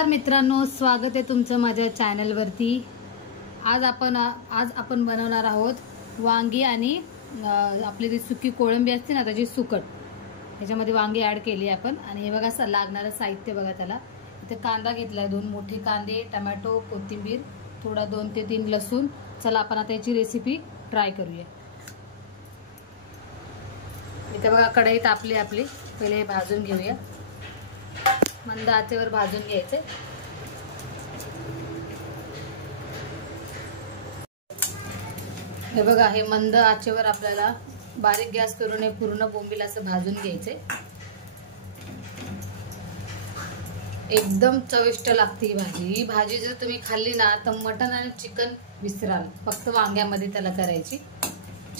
नमस्कार मित्रांनो, स्वागत आहे तुमचं माझ्या चॅनलवरती। आज आपण बनवणार आहोत वांगी आणि आपली जी सुकी कोळंबी असते ना त्याची सुकट। ह्याच्यामध्ये वांगी ॲड केली आपण आणि हे बघा लागणारं साहित्य बघा। त्याला इथे कांदा घेतलाय, 2 मोठे कांदे, टोमॅटो, कोथिंबीर, थोडा 2 ते 3 लसूण। चला आपण आता याची रेसिपी ट्राय करूया। इथे बघा कढई तापली आपली, पहिले भाजून घेऊया। मंद आचेवर भाजून घ्यायचे। हे बघा हे मंद आचेवर आपल्याला बारीक गॅस करून हे पूर्ण बोंबील असं भाजून घ्यायचे। एकदम चविष्ट लागते ही भाजी। ही भाजी जर तुम्ही खाल्ली ना तर मटण आणि चिकन विसराल, फक्त वांग्यामध्ये त्याला करायची,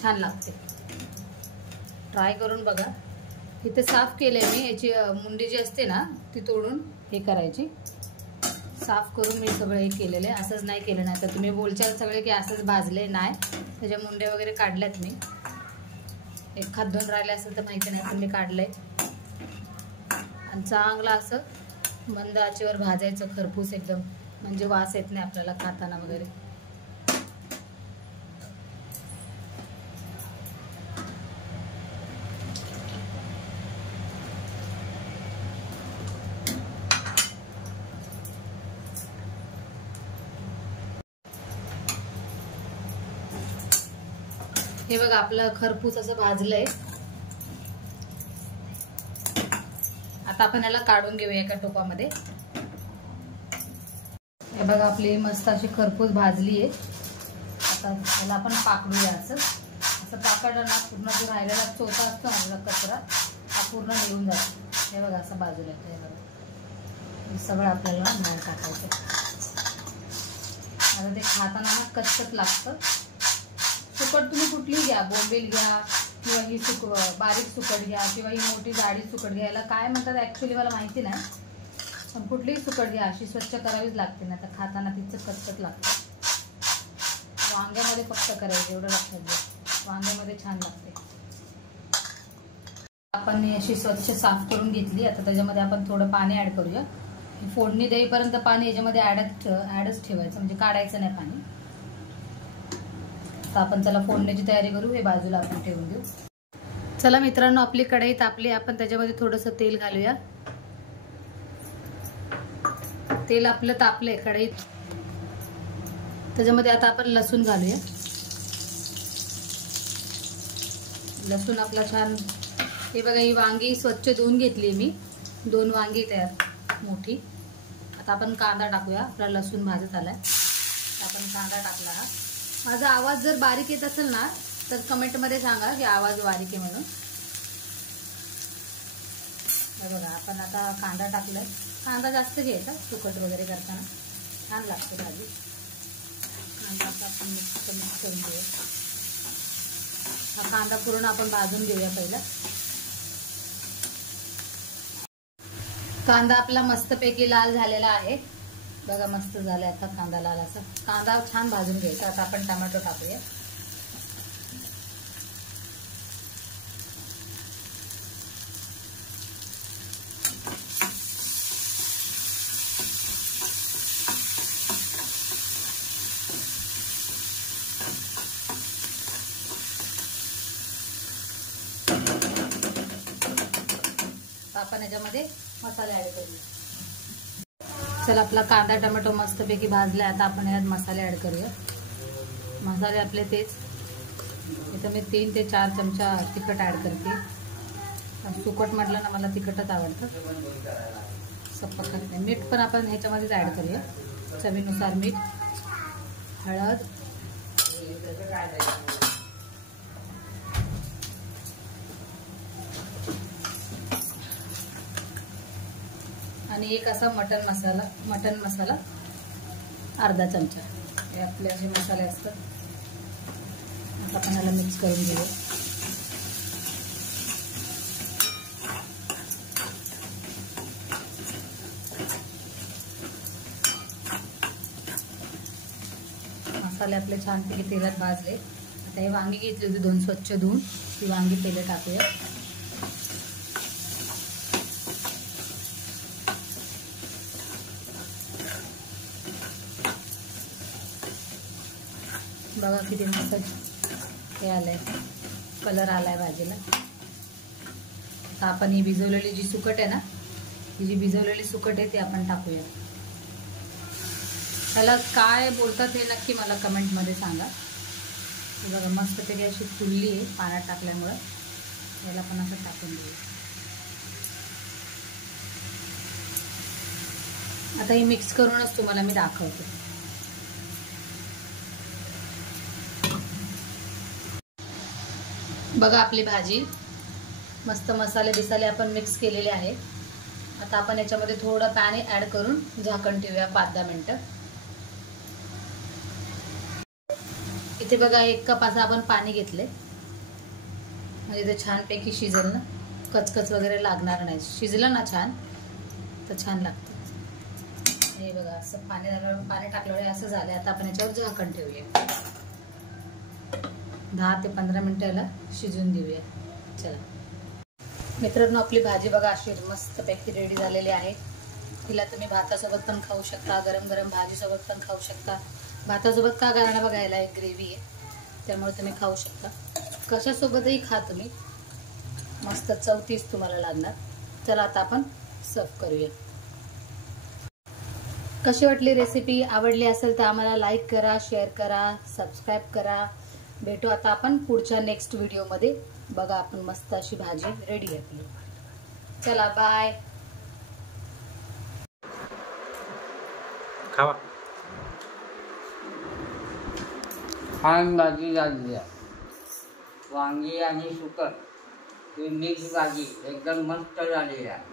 छान लागते। ट्राय करून बघा। इथे साफ केले मी, याची मुंडी जी असते ना ती तोडून हे करायची, साफ करून मी सगळं हे केलेलं आहे। असंच नाही केलं नाही तर तुम्ही बोलचाल सगळे की असंच भाजले, नाही त्याच्या मुंड्या वगैरे काढल्यात मी। एक खात दोन राहिले असेल तर माहिती नाही, पण मी काढलंय। आणि चांगलं असं मंद आचेवर भाजायचं खरपूस एकदम, म्हणजे वास येत नाही आपल्याला खाताना वगैरे। हे बघा आपलं खरपूस असं भाजलंय। आता आपण याला काढून घेऊया एका टोपामध्ये। हे बघा आपली मस्त अशी खरपूस भाजली आहे। आता याला आपण पाकडूया। असं पाकडलं ना पूर्ण जो राहिलेला चोथा असतो ना कचरा हा पूर्ण निघून जातो। हे बघा असं बाजूला येतं। हे बघा हे सगळं आपल्याला नाही टाकायचं। आता ते खाताना ना कच्चच लागतं। सुकट तुम्ही कुठली घ्या, बोंबील घ्या किंवा ही बारीक सुकट घ्या किंवा ही मोठी जाडी सुकट घ्या, याला काय म्हणतात ॲक्च्युली मला माहिती नाही, पण कुठलीही सुकट घ्या अशी स्वच्छ करावीच लागते ना, तर खाताना तिचं कच्चच लागतं। वांग्यामध्ये फक्त करायचं, एवढं लक्षात घ्या, वांग्यामध्ये छान लागते। आपण अशी स्वच्छ साफ करून घेतली। आता त्याच्यामध्ये आपण थोडं पाणी ॲड करूया। फोडणी देईपर्यंत पाणी याच्यामध्ये ॲडच ठेवायचं, म्हणजे काढायचं नाही पाणी। तर आपण चला फोडण्याची तयारी करू, हे बाजूला आपण ठेवून देऊ। चला मित्रांनो, आपली कढई तापली, आपण त्याच्यामध्ये थोडंसं तेल घालूया। तेल आपलं तापलंय कढईत, त्याच्यामध्ये आता आपण लसूण घालूया। लसूण आपला छान, हे बघा ही वांगी स्वच्छ धुवून घेतली मी, 2 वांगी तयार मोठी। आता आपण कांदा टाकूया। आपला लसूण भाजत आलाय, आपण कांदा टाकला। हा माझा आवाज जर बारीक येत असेल ना तर कमेंटमध्ये सांगा की आवाज बारीक आहे म्हणून। बघा आपण आता कांदा टाकलाय। कांदा जास्त घ्यायचा सुकट वगैरे करताना, छान लागते भाजी। कांदा आपण मिक्स करून घेऊया। हा कांदा पूर्ण आपण भाजून घेऊया पहिला। कांदा आपला मस्तपैकी लाल झालेला आहे बघा, मस्त झालाय आता कांदा लाल असा। कांदा छान भाजून घ्यायचा। आता आपण टोमॅटो टाकूया। आपण याच्यामध्ये मसाले ॲड करूया। चला आपला कांदा टोमॅटो मस्तपैकी भाजला। आता आपण यात मसाले ॲड करूया। मसाले आपले तेच, इथं मी 3 ते 4 चमचा तिखट ॲड करते। सुकट म्हटलं ना मला तिखटच आवडतं, सप्पक खात नाही। मीठ पण आपण ह्याच्यामध्येच ॲड करूया, चवीनुसार मीठ, हळद, आणि एक असा मटन मसाला अर्धा चमचा। हे आपले असे मसाले असतात। आता आपण याला मिक्स करून घेऊया। मसाले आपले छानपैकी तेलात भाजले। आता हे वांगी घेतली होती 2 स्वच्छ धुवून, ती वांगी पहिले टाकूया। बघा किती मस्त हे आलंय, कलर आलाय भाजीला. आता आपण ही भिजवलेली जी सुकट आहे ना, ही जी भिजवलेली सुकट आहे ती आपण टाकूया. त्याला काय बोलतात हे नक्की मला कमेंटमध्ये सांगा. बघा मस्त तरी अशी फुलली आहे पाण्यात टाकल्यामुळं. याला पण असं टाकून देऊ. आता ही मिक्स करूनच तुम्हाला मी दाखवते. बघा आपली भाजी मस्त मसाले बिसाले आपण मिक्स केलेले आहे. आता आपण याच्यामध्ये थोडं पाणी ॲड करून झाकण ठेवूया 5-10 मिनटं. इथे बघा 1 कप असं आपण पाणी घेतले, म्हणजे ते छानपैकी शिजेल ना, कचकच वगैरे लागणार नाही. शिजलं ना छान तर छान लागतं. हे बघा असं पाणी टाकल्यामुळे असं झालं. आता आपण याच्यावर झाकण ठेवूया. 10 ते 15 मिनटं याला शिजून देऊया. चला मित्रांनो, आपली भाजी बघा अशी मस्तपैकी रेडी झालेली आहे. तिला तुम्ही भातासोबत पण खाऊ शकता, गरम गरम भाजीसोबत पण खाऊ शकता. भातासोबत का कारण बघा याला एक ग्रेव्ही आहे, त्यामुळे तुम्ही खाऊ शकता. कशासोबतही खा तुम्ही, मस्त चवतीच तुम्हाला लागणार. चला आता आपण सर्व करूया. कशी वाटली रेसिपी? आवडली असेल तर आम्हाला लाईक करा, शेअर करा, सबस्क्राईब करा. भेटू आता आपण पुढच्या नेक्स्ट व्हिडिओमध्ये. बघा आपण मस्त अशी भाजी रेडी आहे आपली. चला बाय. खावा. छान भाजी झाली आहे. वांगी आणि सुकट ही मिक्स भाजी एकदम मस्त झाली आहे.